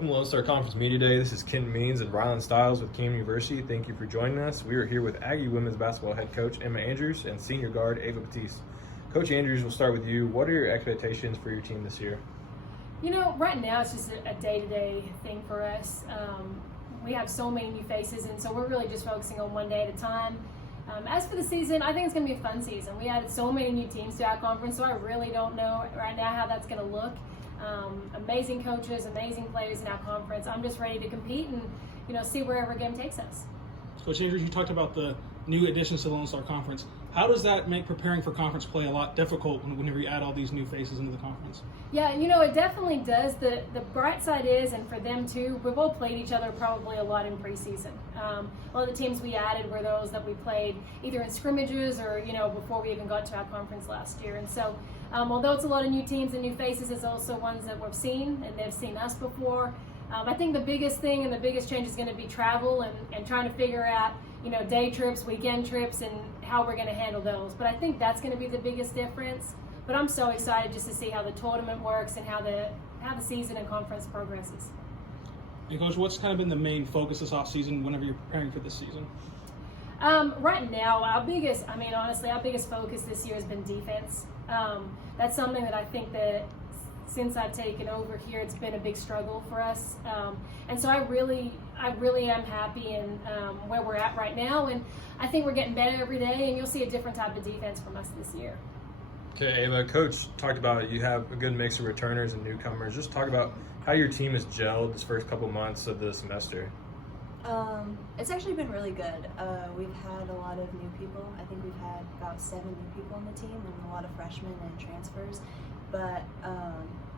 Welcome to Lone Star Conference Media Day. This is Ken Means and Rylan Stiles with Cam University. Thank you for joining us. We are here with Aggie women's basketball head coach Emma Andrews and senior guard Ava Battese. Coach Andrews, we'll start with you. What are your expectations for your team this year? You know, right now it's just a day-to-day thing for us. We have so many new faces, and so we're really just focusing on one day at a time. As for the season, I think it's going to be a fun season. We added so many new teams to our conference, so I really don't know right now how that's going to look. Amazing coaches, amazing players in our conference. I'm just ready to compete and, see where every game takes us. Coach Andrews, you talked about the new additions to the Lone Star Conference. How does that make preparing for conference play a lot difficult whenever you add all these new faces into the conference? Yeah, it definitely does. The bright side is, and for them too, we've all played each other probably a lot in preseason. A lot of the teams we added were those that we played either in scrimmages or, before we even got to our conference last year. And so, although it's a lot of new teams and new faces, it's also ones that we've seen and they've seen us before. I think the biggest thing and the biggest change is going to be travel and trying to figure out, day trips, weekend trips, and how we're going to handle those. But I think that's going to be the biggest difference. But I'm so excited just to see how the tournament works and how the season and conference progresses. And Coach, what's kind of been the main focus this offseason whenever you're preparing for this season? Right now, our biggest focus this year has been defense. That's something that I think that since I've taken over here, it's been a big struggle for us. And so I really am happy in where we're at right now. And I think we're getting better every day, and you'll see a different type of defense from us this year. Okay, Ava, Coach talked about you have a good mix of returners and newcomers. Just talk about how your team has gelled this first couple months of the semester. It's actually been really good. We've had a lot of new people. I think we've had about 7 new people on the team and a lot of freshmen and transfers. But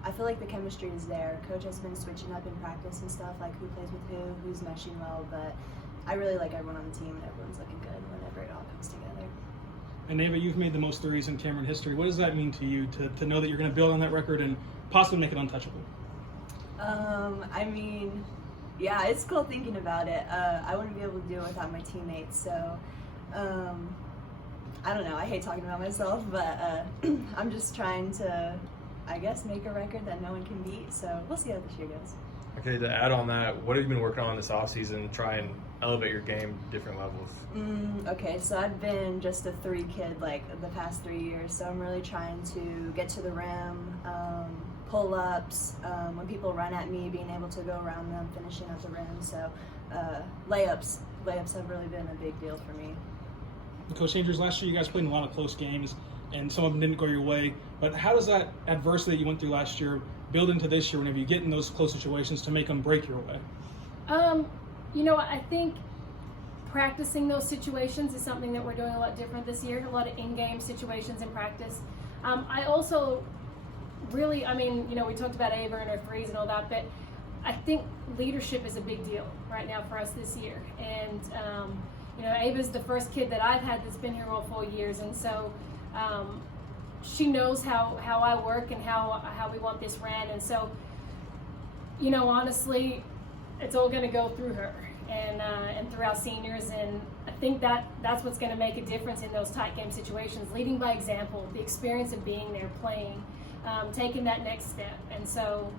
I feel like the chemistry is there. Coach has been switching up in practice and stuff, like who plays with who's meshing well. But I really like everyone on the team, and everyone's looking good whenever it all comes together. And Ava, you've made the most threes in Cameron history. What does that mean to you to know that you're going to build on that record and possibly make it untouchable? Yeah, it's cool thinking about it. I wouldn't be able to do it without my teammates, so I don't know. I hate talking about myself, but I'm just trying to, I guess, make a record that no one can beat, so we'll see how this year goes. Okay, to add on that, what have you been working on this offseason to try and elevate your game to different levels? Okay, so I've been just a 3 kid like the past 3 years, so I'm really trying to get to the rim, pull-ups, when people run at me, being able to go around them, finishing at the rim. So layups have really been a big deal for me. And Coach Andrews, last year you guys played in a lot of close games, and some of them didn't go your way. But how does that adversity that you went through last year build into this year whenever you get in those close situations to make them break your way? I think practicing those situations is something that we're doing a lot different this year, a lot of in-game situations in practice. I also really, we talked about Ava and her threes and all that, but I think leadership is a big deal right now for us this year. And, Ava's the first kid that I've had that's been here all 4 years, and so she knows how I work and how we want this ran. And so, honestly, it's all going to go through her and through our seniors. And I think that's what's going to make a difference in those tight game situations, leading by example, the experience of being there, playing, taking that next step. And so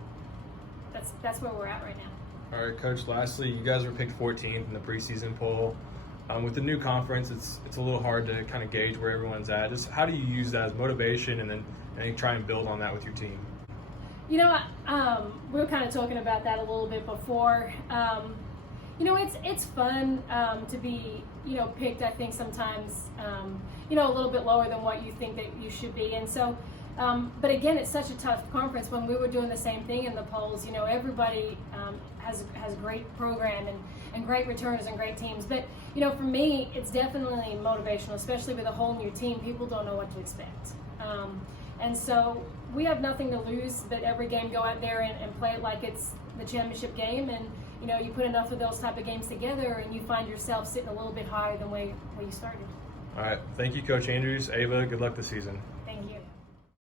that's where we're at right now. All right, Coach, lastly, you guys were picked 14th in the preseason poll. With the new conference, it's a little hard to kind of gauge where everyone's at. Just how do you use that as motivation and then try and build on that with your team? We were kind of talking about that a little bit before. It's fun to be, picked, I think, sometimes, a little bit lower than what you think that you should be. And so, but again, it's such a tough conference. When we were doing the same thing in the polls, everybody has a great program and great returners and great teams. But, for me, it's definitely motivational, especially with a whole new team. People don't know what to expect. And so we have nothing to lose, but every game go out there and play it like it's the championship game. And, you put enough of those type of games together and you find yourself sitting a little bit higher than where you started. All right. Thank you, Coach Andrews. Ava, good luck this season.